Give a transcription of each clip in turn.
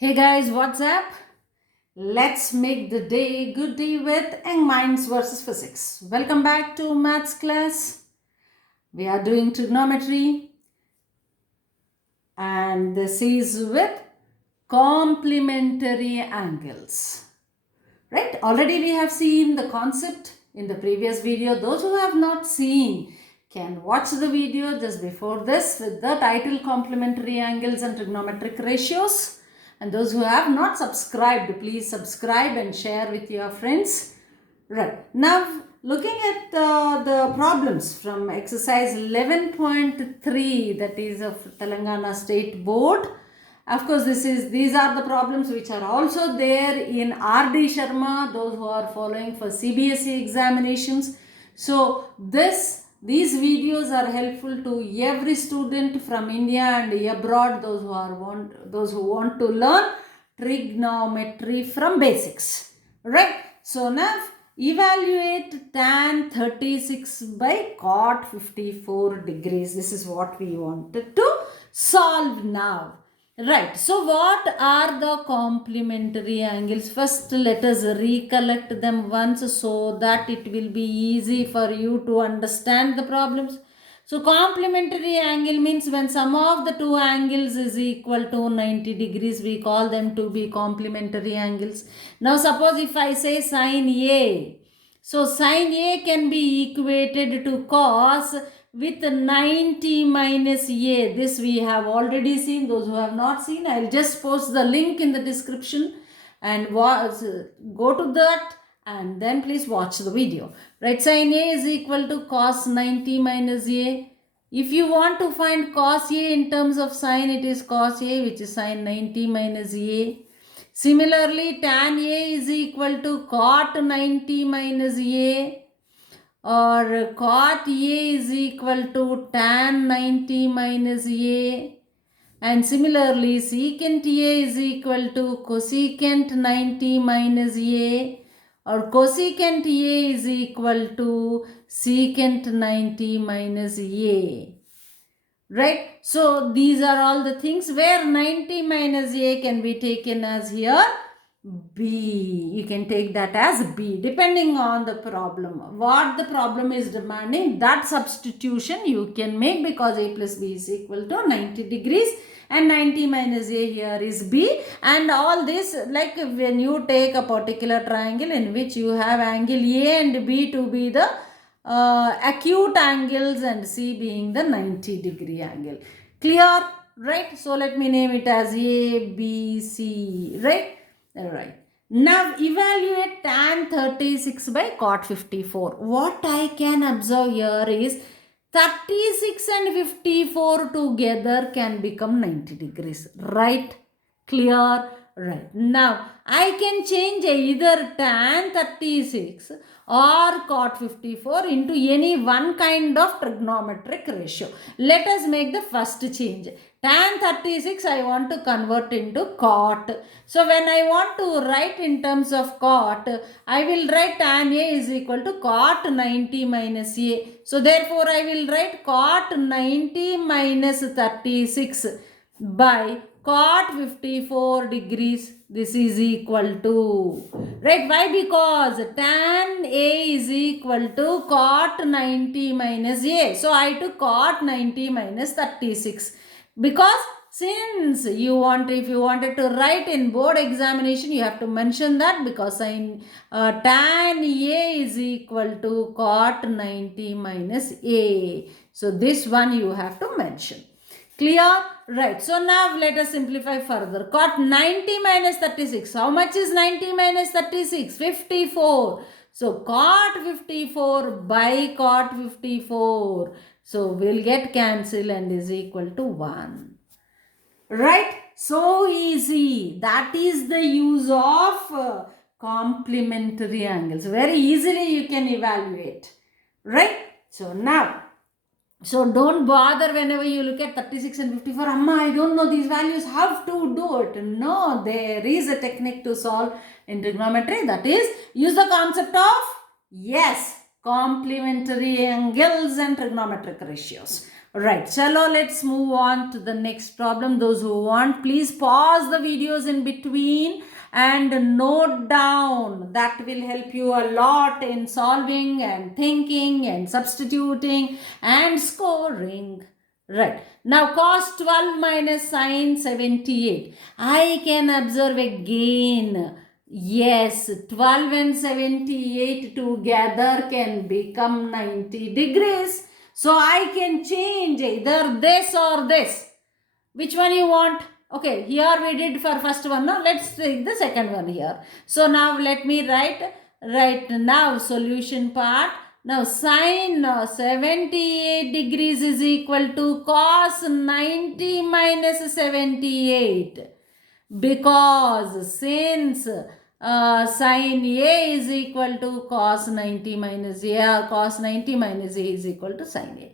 Hey guys, what's up? Let's make the day a good day with Young Minds versus Physics. Welcome back to Maths class. We are doing trigonometry and this is with complementary angles. Right? Already we have seen the concept in the previous video. Those who have not seen can watch the video just before this with the title Complementary Angles and Trigonometric Ratios. And those who have not subscribed, please subscribe and share with your friends. Right. Now, looking at the problems from exercise 11.3, that is of Telangana State Board. Of course, these are the problems which are also there in R.D. Sharma, those who are following for CBSE examinations. So, these videos are helpful to every student from India and abroad, those who want to learn trigonometry from basics. Right? So now evaluate tan 36 by cot 54 degrees. This is what we wanted to solve now. Right, so what are the complementary angles? First, let us recollect them once so that it will be easy for you to understand the problems. So, complementary angle means when sum of the two angles is equal to 90 degrees, we call them to be complementary angles. Now, suppose if I say sin A, so sin A can be equated to cos with 90 minus A. This we have already seen. Those who have not seen, I will just post the link in the description and go to that and then please watch the video. Right, sin A is equal to cos 90 minus A. If you want to find cos A in terms of sin, it is cos A, which is sin 90 minus A. Similarly, tan A is equal to cot 90 minus A, or cot A is equal to tan 90 minus A, and similarly secant A is equal to cosecant 90 minus A, or cosecant A is equal to secant 90 minus A. Right? So these are all the things where 90 minus A can be taken as here B. You can take that as B depending on the problem. What the problem is demanding, that substitution you can make, because A plus B is equal to 90 degrees and 90 minus A here is B. And all this, like when you take a particular triangle in which you have angle A and B to be the acute angles and C being the 90 degree angle. Clear? Right? So let me name it as A, B, C. Right? Right. Now evaluate tan 36 by cot 54. What I can observe here is 36 and 54 together can become 90 degrees. Right? Clear? Right. Now I can change either tan 36 or cot 54 into any one kind of trigonometric ratio. Let us make the first change. Tan 36 I want to convert into cot. So when I want to write in terms of cot, I will write tan A is equal to cot 90 minus A. So therefore I will write cot 90 minus 36 by cot 54 degrees. This is equal to, right? Why? Because tan A is equal to cot 90 minus A. So I took cot 90 minus 36. Because since if you wanted to write in board examination, you have to mention that, because tan A is equal to cot 90 minus A. So this one you have to mention. Clear? Right. So now let us simplify further. Cot 90 minus 36. How much is 90 minus 36? 54. So cot 54 by cot 54. So we'll get cancel and is equal to 1. Right? So easy. That is the use of complementary angles. Very easily you can evaluate. Right? So now, so don't bother whenever you look at 36 and 54. Amma, I don't know these values. How to do it? No, there is a technique to solve in trigonometry. That is, use the concept of, yes, complementary angles and trigonometric ratios. Right, chalo, let's move on to the next problem. Those who want, please pause the videos in between and note down. That will help you a lot in solving and thinking and substituting and scoring. Right, now cos 12 minus sin 78. I can observe again. Yes, 12 and 78 together can become 90 degrees. So I can change either this or this. Which one you want? Okay, here we did for first one. Now let's take the second one here. So now let me write right now solution part. Now sin 78 degrees is equal to cos 90 minus 78. Because since sin A is equal to cos 90 minus A, or cos 90 minus A is equal to sin A.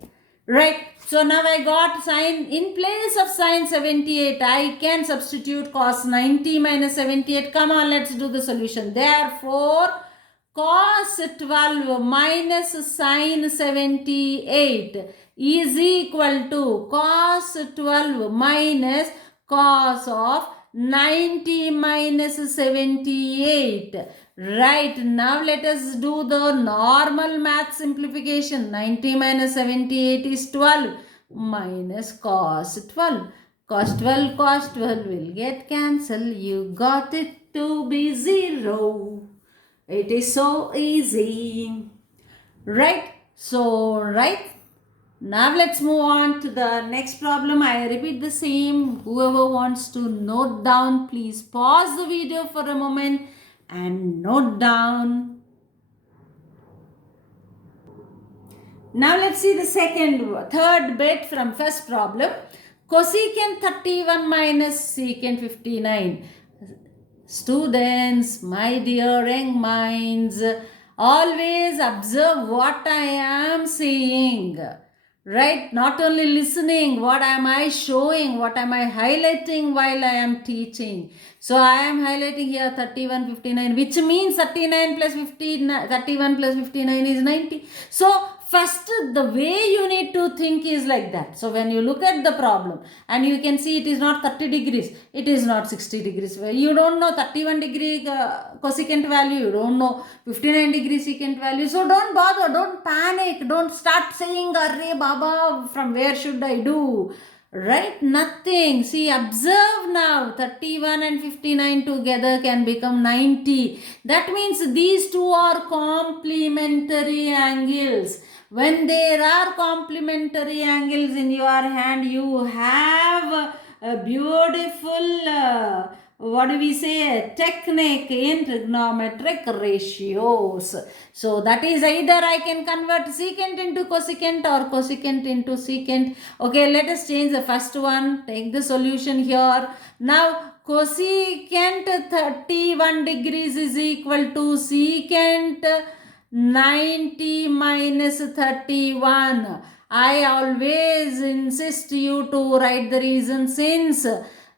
Right. So now I got sin, in place of sin 78, I can substitute cos 90 minus 78. Come on, let's do the solution. Therefore, cos 12 minus sin 78 is equal to cos 12 minus cos of 90 minus 78. Right, now let us do the normal math simplification. 90 minus 78 is 12 minus cos 12. Cos 12 will get cancelled. You got it to be 0. It is so easy. Right, so right. Now let's move on to the next problem. I repeat the same. Whoever wants to note down, please pause the video for a moment and note down. Now let's see the third bit from first problem. Cosecant 31 minus secant 59. Students, my dear young minds, always observe what I am saying. Right, not only listening, what am I showing, what am I highlighting while I am teaching. So I am highlighting here 31, 59, which means 39 plus 59, 31 plus 59 is 90. So first, the way you need to think is like that. So when you look at the problem and you can see it is not 30 degrees, it is not 60 degrees. You don't know 31 degree cosecant value, you don't know 59 degree secant value. So don't bother, don't panic, don't start saying, Arre Baba, from where should I do? Right? Nothing. See, observe now. 31 and 59 together can become 90. That means these two are complementary angles. When there are complementary angles in your hand, you have a beautiful, what do we say, technique in trigonometric ratios. So that is either I can convert secant into cosecant or cosecant into secant. Okay, let us change the first one. Take the solution here. Now, cosecant 31 degrees is equal to secant 90 minus 31. I always insist you to write the reason, since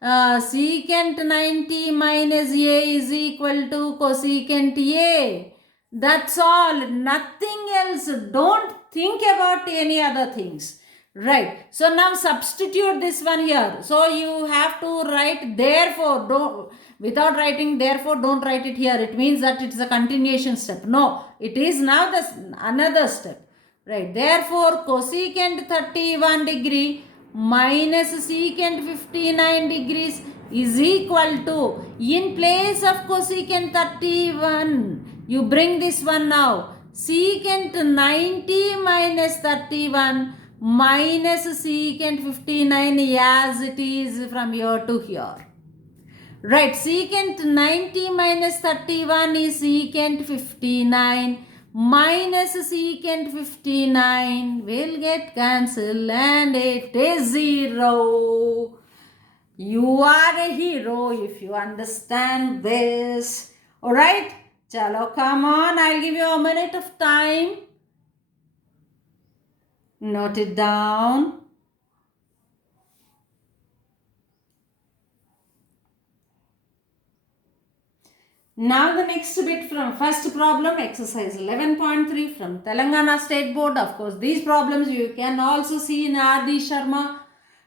secant 90 minus A is equal to cosecant A. That's all. Nothing else. Don't think about any other things. Right. So now substitute this one here. So you have to write therefore. Don't, without writing therefore, don't write it here. It means that it's a continuation step. No, it is now another step. Right. Therefore, cosecant 31 degree minus secant 59 degrees is equal to, in place of cosecant 31, you bring this one now, secant 90 minus 31 minus secant 59 as it is from here to here. Right, secant 90 minus 31 is secant 59 minus secant 59 will get cancelled and it is 0. You are a hero if you understand this. Alright, chalo, come on, I'll give you a minute of time. Note it down. Now the next bit from first problem, exercise 11.3 from Telangana State Board. Of course, these problems you can also see in R.D. Sharma,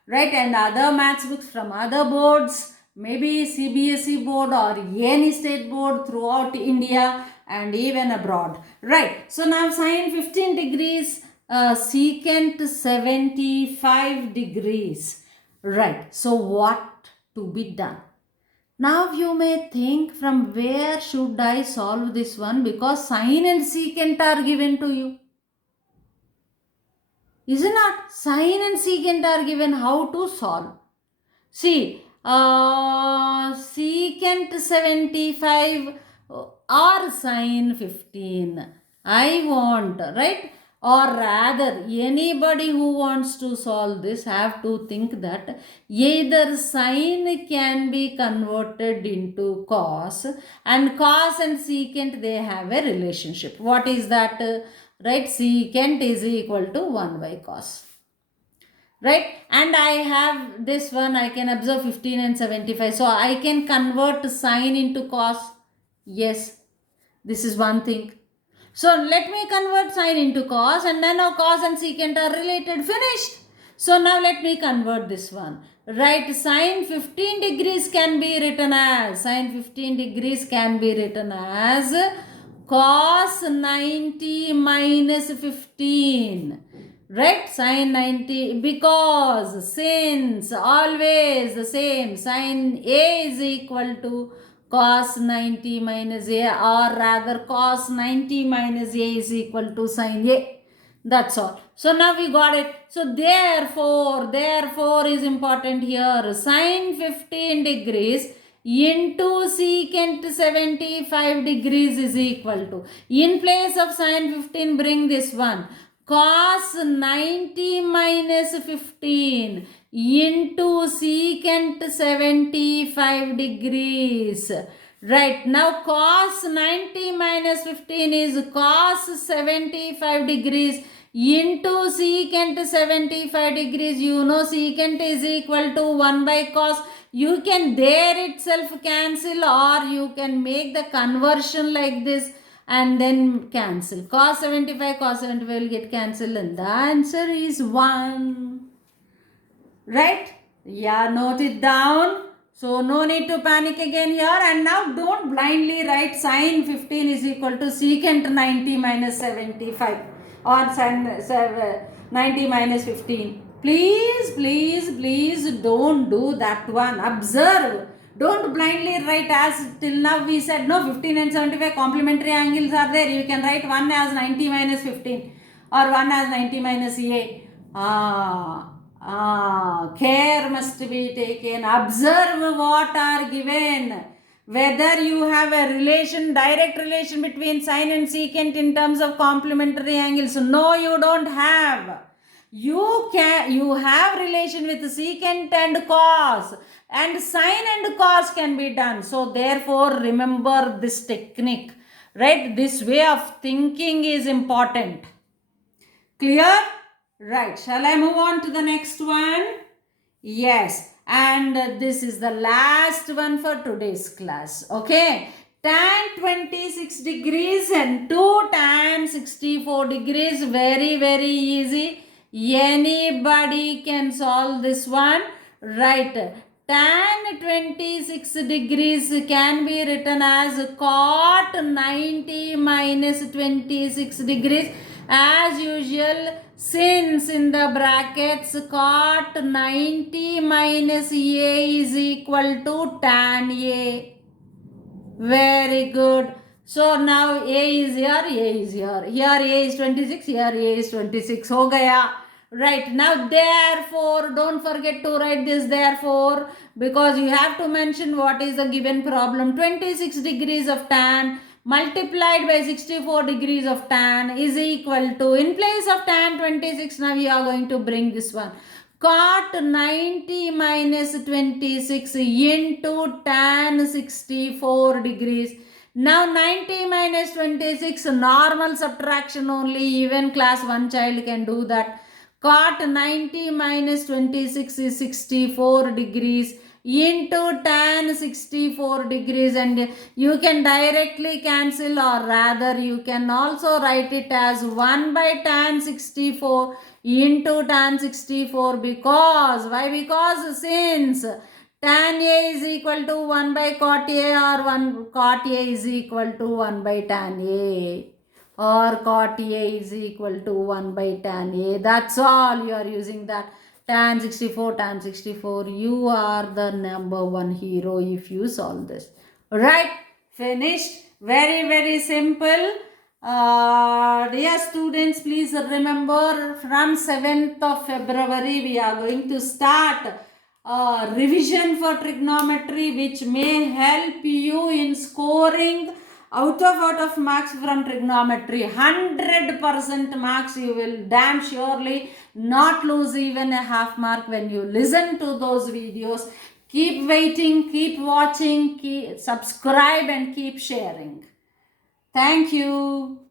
right, and other maths books from other boards, maybe CBSE board or any state board throughout India and even abroad, right. So now sine 15 degrees, secant 75 degrees, right. So what to be done? Now you may think, from where should I solve this one, because sine and secant are given to you. Is it not? Sine and secant are given. How to solve? See, secant 75 or sine 15. I want, right? Or rather, anybody who wants to solve this have to think that either sine can be converted into cos, and cos and secant, they have a relationship. What is that? Right? Secant is equal to 1 by cos. Right, and I have this one, I can observe 15 and 75, so I can convert sine into cos. Yes, this is one thing. So let me convert sine into cos, and then now cos and secant are related. Finished. So now let me convert this one. Right, sine 15 degrees can be written as, cos 90 minus 15. Right, sine 90, because since always the same, sine A is equal to cos 90 minus A, or rather cos 90 minus A is equal to sine A. That's all. So now we got it. So therefore is important here. Sine 15 degrees into secant 75 degrees is equal to, in place of sine 15, bring this one, cos 90 minus 15 into secant 75 degrees. Right, now cos 90 minus 15 is cos 75 degrees into secant 75 degrees. You know secant is equal to 1 by cos. You can there itself cancel, or you can make the conversion like this and then cancel. Cos 75 will get cancelled, and the answer is 1. Right? Yeah, note it down. So no need to panic again here. And now don't blindly write sine 15 is equal to secant 90 minus 75 or sine 90 minus 15. Please don't do that one. Observe. Don't blindly write, as till now we said no, 15 and 75 complementary angles are there. You can write one as 90 minus 15 or one as 90 minus A. Care must be taken. Observe what are given. Whether you have a relation, direct relation between sine and secant in terms of complementary angles. No, you don't have. You have relation with secant and cos, and sine and cos can be done. So therefore remember this technique, right? This way of thinking is important. Clear? Right, shall I move on to the next one? Yes, and this is the last one for today's class. Okay, tan 26 degrees and 2 tan 64 degrees. Very easy. Anybody can solve this one. Right, tan 26 degrees can be written as cot 90 minus 26 degrees. As usual, since in the brackets cot 90 minus A is equal to tan A. Very good. So now A is here, A is here. Here A is 26, here A is 26. Ho gaya. Right, now therefore, don't forget to write this therefore, because you have to mention what is the given problem. 26 degrees of tan multiplied by 64 degrees of tan is equal to, in place of tan 26, now we are going to bring this one, cot 90 minus 26 into tan 64 degrees. Now 90 minus 26, normal subtraction only, even class 1 child can do that. Cot 90 minus 26 is 64 degrees. into tan 64 degrees, and you can directly cancel, or rather you can also write it as 1 by tan 64 into tan 64. Because why? Because since tan A is equal to 1 by cot A, or 1 cot A is equal to 1 by tan A, or cot A is equal to 1 by tan A. That's all. You are using that tan 64, tan 64. You are the number one hero if you solve this. Right? Finished. Very, very simple. Dear students, please remember from 7th of February we are going to start revision for trigonometry, which may help you in scoring out of marks from trigonometry. 100% marks you will damn surely not lose even a half mark when you listen to those videos. Keep waiting, keep watching, subscribe and keep sharing. Thank you.